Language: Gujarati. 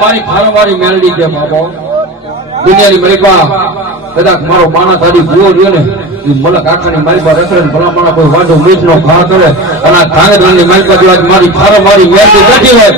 મારી ખારવારી મેલડી છે બાબો દુનિયાની મલિકા કદાચ મારો માણસ આડી ભૂવો રહ્યો ને એ મલક આખાની માલિકા રખડે ભલામણા કોઈ વાંધો મીઠ નો ઘા કરે અને ધાંગધ્રાની માલિકા જો આજ મારી ખારવારી મેલડી બેઠી હોય